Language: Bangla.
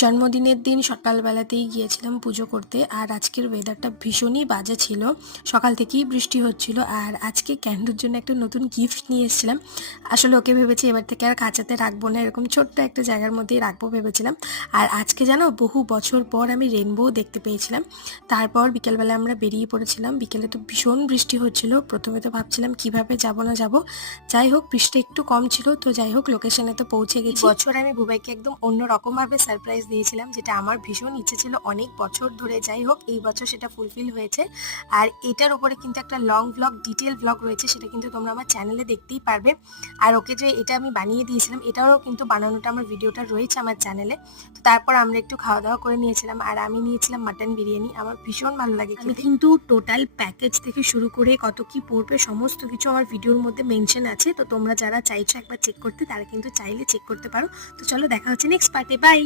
জন্মদিনের দিন সকালবেলাতেই গিয়েছিলাম পুজো করতে। আর আজকের ওয়েদারটা ভীষণই বাজে ছিল, সকাল থেকেই বৃষ্টি হচ্ছিল। আর আজকে ক্যান্ডুর জন্য একটা নতুন গিফট নিয়ে এসেছিলাম। আসলে ওকে ভেবেছি এবার থেকে আর কাঁচাতে রাখবো না, এরকম ছোট্ট একটা জায়গার মধ্যেই রাখবো ভেবেছিলাম। আর আজকে জানো, বহু বছর পর আমি রেনবো দেখতে পেয়েছিলাম। তারপর বিকেলবেলা আমরা বেরিয়ে পড়েছিলাম। বিকেলে তো ভীষণ বৃষ্টি হচ্ছিল, প্রথমে তো ভাবছিলাম কিভাবে যাব না যাব, যাই হোক বৃষ্টি একটু কম ছিল, তো যাই হোক লোকেশনে তো পৌঁছে গেছি। বছর আমি বুবাইকে একদম অন্যরকম ভাবে সারপ্রাইজ দিয়েছিলাম, যেটা আমার ভীষণ ইচ্ছে ছিল অনেক বছর ধরে। যাই হোক এই বছর সেটা ফুলফিল হয়েছে। আর এটার উপরে কিন্তু একটা লং ব্লগ, ডিটেল ব্লগ রয়েছে, সেটা কিন্তু তোমরা আমার চ্যানেলে দেখতেই পারবে। আর ওকে যে এটা আমি বানিয়ে দিয়েছিলাম, এটাও কিন্তু বানানোটা আমার ভিডিওটা রয়েছে আমার চ্যানেলে। তো তারপর আমরা একটু খাওয়া দাওয়া করে নিয়েছিলাম, আর আমি নিয়েছিলাম মাটন বিরিয়ানি। আমার ভীষণ ভালো লাগে। আমি কিন্তু টোটাল প্যাকেজ থেকে শুরু করে কত কি পড়বে সমস্ত কিছু আমার ভিডিওর মধ্যে মেনশন আছে, তো তোমরা যারা চাইছো একবার চেক করতে তারা কিন্তু চাইলে চেক করতে পারো। তো চলো দেখা হচ্ছে নেক্সট পার্টে, বাই।